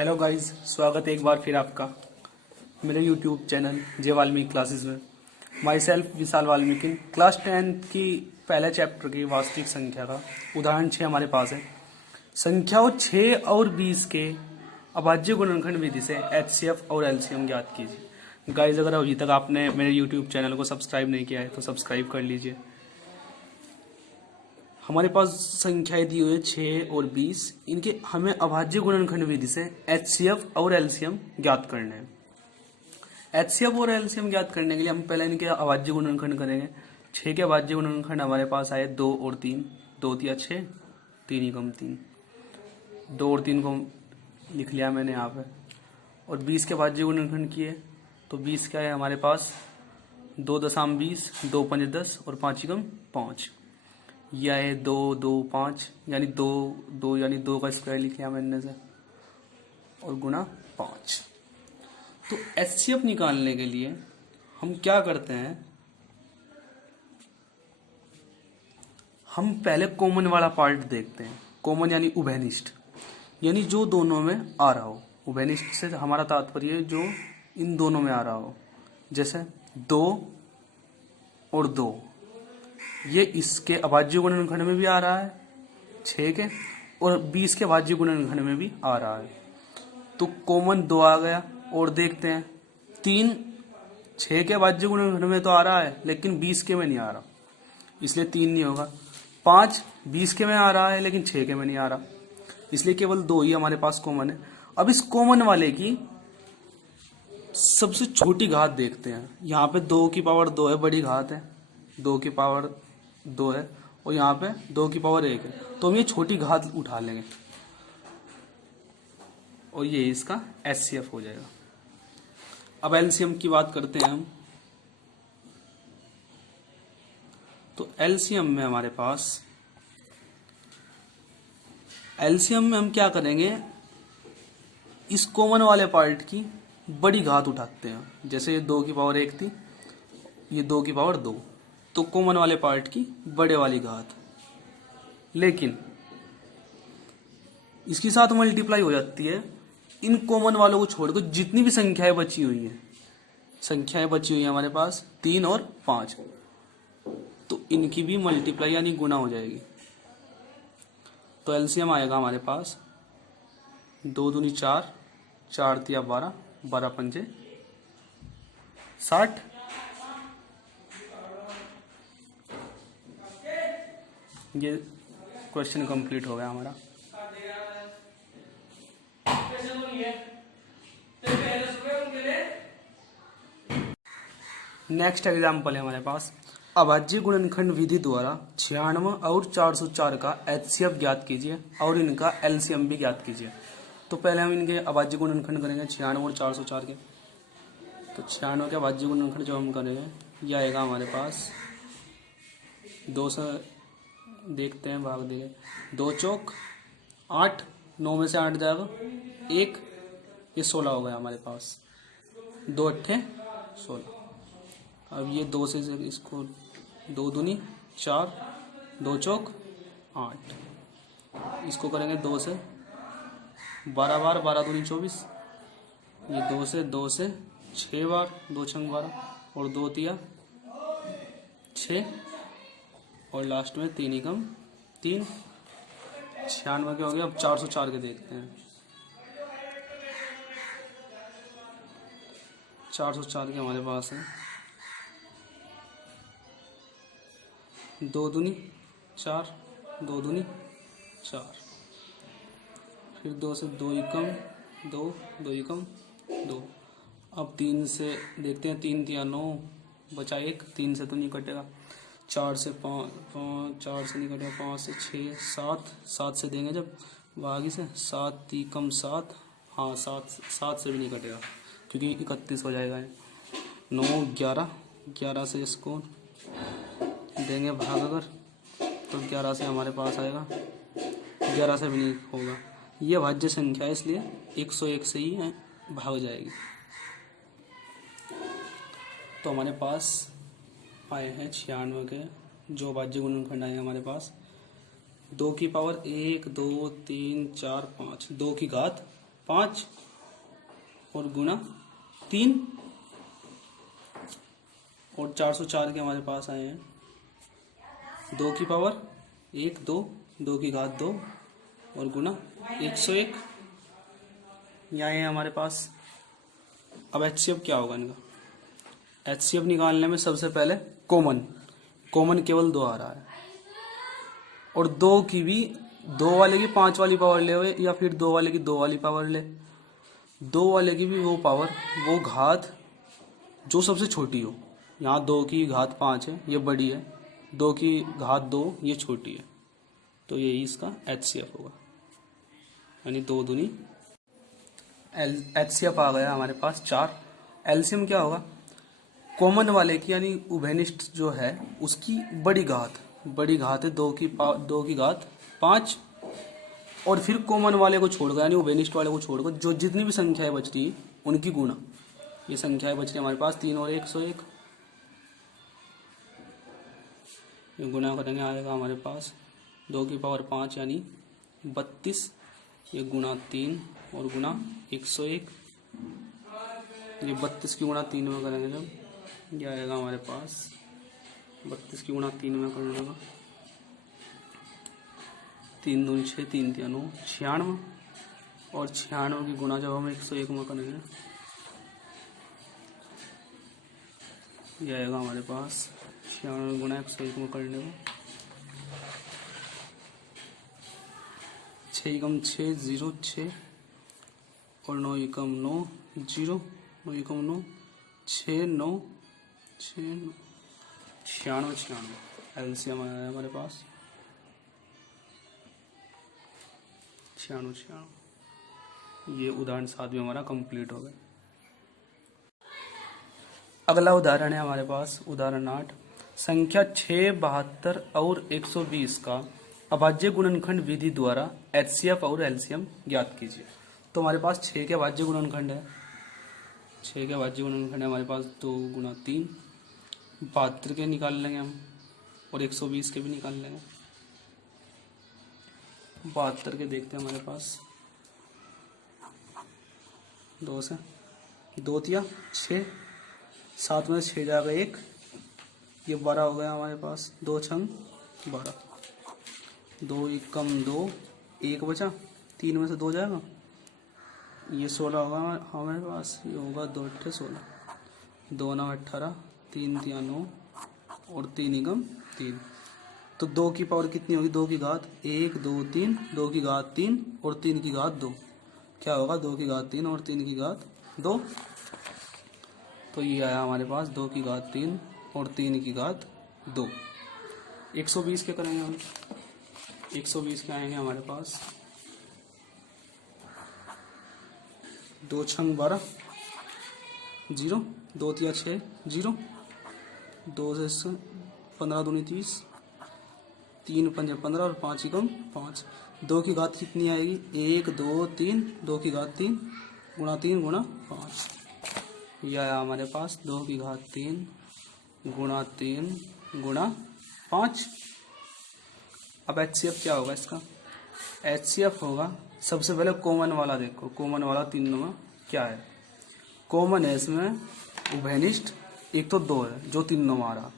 Hello guys, स्वागत है एक बार फिर आपका मेरे यूट्यूब चैनल जय वाल्मीकि क्लासेस में। My self Vishal Valmiki. Class 10 की पहले चैप्टर की वास्तविक संख्या का उदाहरण 6 हमारे पास है। संख्याओं 6 और 20 के अभाज्य गुणनखंड विधि से एचसीएफ और एलसीएम ज्ञात कीजिए। गाइस, अगर अभी तक आपने मेरे यूट्यूब चैनल को सब्सक्राइब नहीं किया है तो सब्सक्राइब कर लीजिए। हमारे पास संख्याएं दी हुई है 6 और 20। इनके हमें अभाज्य गुणनखंड विधि से एचसीएफ और एलसीएम ज्ञात करने हैं। एचसीएफ और एलसीएम ज्ञात करने के लिए हम पहले इनके अभाज्य गुणनखंड करेंगे। 6 के अभाज्य गुणनखंड हमारे पास आए 2 और 3। 2 तिया 6, 3 एकम 3। 2 और 3 को लिख लिया मैंने यहाँ पे। और 20 के अभाज्य गुणनखंड किए तो 20 क्या है हमारे पास 2 दशम 20, 2 पंच 10 और 5 एकम 5। यह है 2 2 5 यानी 2 2 यानी 2 का स्क्वायर लिख लिया मैंने से और गुना 5। तो एचसीएफ निकालने के लिए हम क्या करते हैं, हम पहले कॉमन वाला पार्ट देखते हैं। कॉमन यानी उभयनिष्ठ, यानी जो दोनों में आ रहा हो। उभयनिष्ठ से हमारा तात्पर्य जो इन दोनों में आ रहा हो। जैसे 2 और 2, ये इसके अभाज्य गुणनखंड में भी आ रहा है 6 के, और 20 के अभाज्य गुणनखंड में भी आ रहा है। तो कॉमन 2 आ गया। और देखते हैं 3 6 के अभाज्य गुणनखंड में तो आ रहा है लेकिन 20 के में नहीं आ रहा, इसलिए 3 नहीं होगा। 5 20 के में आ रहा है लेकिन 6 के में नहीं आ रहा, इसलिए केवल 2 ही हमारे पास कॉमन है। अब इस कॉमन वाले की सबसे छोटी घात देखते हैं। यहाँ पे 2 की पावर 2 है, बड़ी घात है। 2 की पावर 2 है और यहाँ पे 2 की पावर 1 है, तो हम ये छोटी घात उठा लेंगे और ये इसका एचसीएफ हो जाएगा। अब एलसीएम की बात करते हैं हम। तो एलसीएम में हमारे पास, एलसीएम में हम क्या करेंगे, इस कॉमन वाले पार्ट की बड़ी घात उठाते हैं। जैसे ये 2 की पावर 1 थी, ये 2 की पावर 2, तो कॉमन वाले पार्ट की बड़े वाली घात। लेकिन इसके साथ मल्टीप्लाई हो जाती है इन कॉमन वालों को छोड़कर जितनी भी संख्याएं बची हुई हैं। संख्याएं बची हुई हैं हमारे पास 3 और 5, तो इनकी भी मल्टीप्लाई यानी गुना हो जाएगी। तो एलसीएम आएगा हमारे पास 2 दूनी 4, 4 तिया 12, 12 पंजे 60। ये क्वेश्चन कंप्लीट हो गया हमारा। नेक्स्ट एग्जाम्पल है हमारे पास। अभाज्य गुणनखंड विधि द्वारा 96 और 404 का एचसीएफ ज्ञात कीजिए और इनका एलसीएम भी ज्ञात कीजिए। तो पहले हम इनके अभाज्य गुणनखंड करेंगे 96 और 404 के। तो 96 के अभाज्य गुणनखंड जो हम करेंगे यह आएगा हमारे पास 2 से देखते हैं, भाग देंगे। 2 चौक 8, 9 में से 8 जाएगा 1, ये 16 हो गया हमारे पास। 2 अट्ठे 16। अब ये 2 से इसको 2 दूनी 4, 2 चौक 8, इसको करेंगे 2 से 12 बार, 12 दूनी 24। ये 2 से 6 बार, 2 छंग 12 और 2 तिया 6 और लास्ट में 3 एकम 3। 96 के हो गए। अब 404 के देखते हैं। 404 के हमारे पास है 2 दूनी 4, 2 दूनी 4, फिर 2 से 2 एकम 2, 2 एकम 2। अब 3 से देखते हैं, 3 तिया 9 बचा 1, 3 से तो नहीं कटेगा। 4 से 5, 4 से नहीं कटेगा, 5 से 6, 7, 7 से देंगे जब बागी से 7 एकम 7, हाँ 7 से भी नहीं कटेगा क्योंकि 31 हो जाएगा। 9 11, 11 से इसको देंगे भाग अगर, तो 11 से हमारे पास आएगा, 11 से भी नहीं होगा। ये भाज्य संख्या है इसलिए 101 से ही भाग जाएगी। तो हमारे पास आए हैं 96 के जो भाज्य गुणनखंड आए हैं हमारे पास 2 की पावर 1 2 3 4 5, 2 की घात 5 और गुना 3 और 404 के हमारे पास आए हैं 2 की पावर 1 2 2 की घात 2 और गुना 101 यहाँ है हमारे पास। अब HCF क्या होगा इनका? HCF निकालने में सबसे पहले कॉमन केवल 2 आ रहा है और 2 की भी 2 वाले की 5 वाली पावर ले या फिर 2 वाले की 2 वाली पावर ले। 2 वाले की भी वो घात जो सबसे छोटी हो। यहाँ 2 की घात 5 है, ये बड़ी है, 2 की घात 2 ये छोटी है, तो यही इसका HCF होगा, यानी 2 दूनी HCF आ गया हमारे पास 4। LCM क्या होगा? कॉमन वाले की यानी उभयनिष्ठ जो है उसकी बड़ी घात है 2 की घात 5 और फिर कॉमन वाले को छोड़कर यानी उभयनिष्ठ वाले को छोड़कर जो जितनी भी संख्याएं बच रही है उनकी गुणा। ये संख्याएं बच रही है हमारे पास 3 और 101, ये गुणा करेंगे आएगा हमारे पास 2 की पावर 5 यानी 32, ये गुणा 3 और गुणा 101, ये 32 की गुणा 3 में करेंगे जब ये आएगा हमारे पास 32 की गुणा 3 में करने लगा 3 दूनी 6 3 3 9 96 और 96 की गुणा जब हम 101 में करेंगे ये आएगा हमारे पास 96 गुणा 101 में करने को 6 एकम 6 0 6 और 9 एकम 9 0 9 एकम 9 6 9 6 9 96 LCM आया हमारे पास 96। ये उदाहरण 7 भी हमारा कंप्लीट हो गया। अगला उदाहरण है हमारे पास उदाहरण 8। संख्या 6, 72 और 120 का अभाज्य गुणनखंड विधि द्वारा HCF और LCM ज्ञात कीजिए। तो हमारे पास 6 के अभाज्य गुणनखंड है, 6 के अभाज्य गुणनखंड है हमारे पास 2 गुना 3, 72 के निकाल लेंगे हम और 120 के भी निकाल लेंगे। 72 के देखते हैं हमारे पास 2 से 2 तिया 6, 7 में 6 जाएगा 1, ये 12 हो गया हमारे पास, 2 छंग 12, 2 एकम 2, 1 बचा, 3 में से 2 जाएगा, ये 16 होगा हमारे पास, ये होगा 2 अट्ठे 16, 2 9 18, 3 तिया 9 और 3 एकम 3। तो 2 की पावर कितनी होगी? 2 की घात 1 2 3, 2 की घात 3 और 3 की घात 2, क्या होगा? 2 की घात 3 और 3 की घात 2। तो ये आया हमारे पास 2 की घात 3 और 3 की घात 2। 120 के करेंगे हम, 120 के आएंगे हमारे पास 2 छंग 12 0, 2 तिया 6 0, 2 से 15 दूनी 30, 3 पंजे 15 और 5 एकम 5। 2 की घात कितनी आएगी? 1 2 3, 2 की घात 3 गुणा 3 गुणा 5, यह आया हमारे पास 2 की घात 3 गुणा 3 गुणा 5। अब HCF क्या होगा इसका? HCF होगा सबसे पहले कॉमन वाला, देखो कॉमन वाला तीनों में क्या है? कॉमन है इसमें उभयनिष्ठ, एक तो 2 है जो तीनों में आ रहा,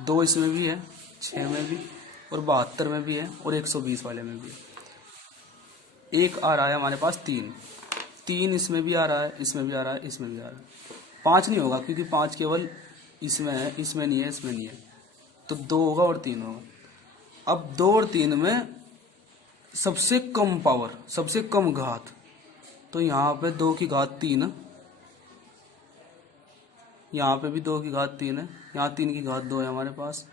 2 इसमें भी है, 6 में भी और 72 में भी है और 120 वाले में भी है। एक आ रहा है हमारे पास 3 इसमें भी आ रहा है, इसमें भी आ रहा है, इसमें भी आ रहा है। 5 नहीं होगा क्योंकि 5 केवल इसमें है, इसमें नहीं है, इसमें नहीं है, तो 2 होगा और 3 होगा। अब 2 और 3 में सबसे कम पावर, सबसे कम घात, तो यहाँ पे 2 की घात 3 है, यहाँ पे भी 2 की घात 3 है, यहाँ 3 की घात 2 है हमारे पास।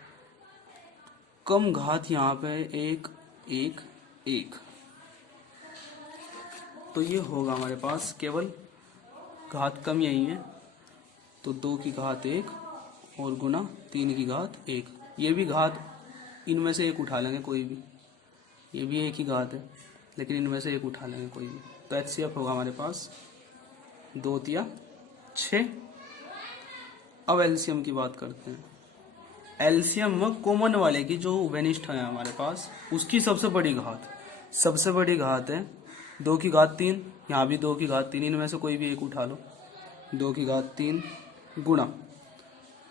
कम घात यहाँ पे 1 1 1, तो ये होगा हमारे पास केवल घात कम यही है, तो 2 की घात 1 और गुना 3 की घात 1। ये भी घात इनमें से एक उठा लेंगे कोई भी, ये भी एक ही घात है लेकिन इनमें से एक उठा लेंगे कोई भी, तो HCF होगा हमारे पास 2 तिया 6। अब LCM की बात करते हैं। LCM में कॉमन वाले की जो उभयनिष्ठ है हमारे पास, उसकी सबसे बड़ी घात है 2 की घात 3, यहाँ भी 2 की घात 3, इनमें से कोई भी एक उठा लो। 2 की घात 3 गुणा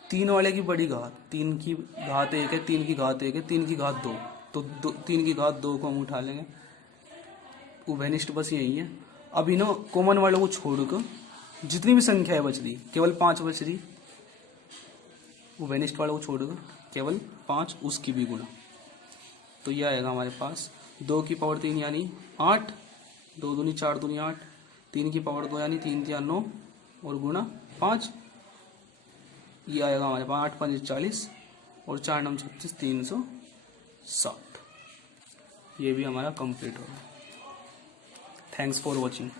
3 वाले की बड़ी घात, 3 की घात 1 है, 3 की घात 1 है, 3 की घात 2, तो 3 की घात 2 को हम उठा लेंगे। उभयनिष्ठ बस यही है। अभी ना कॉमन वालों को छोड़कर जितनी भी संख्याएं बच रही, केवल 5 बच रही, उभयनिष्ठ वालों को छोड़कर केवल 5, उसकी भी गुणा। तो यह आएगा हमारे पास 2 की पावर 3 यानी 8, 2 दूनी 4 दूनी 8, 3 की पावर 2 यानी 3 3 9 और गुणा 5, ये आएगा हमारे पास 8 5 40 और 4 9 36 360। ये भी हमारा कंप्लीट होगा। Thanks for watching.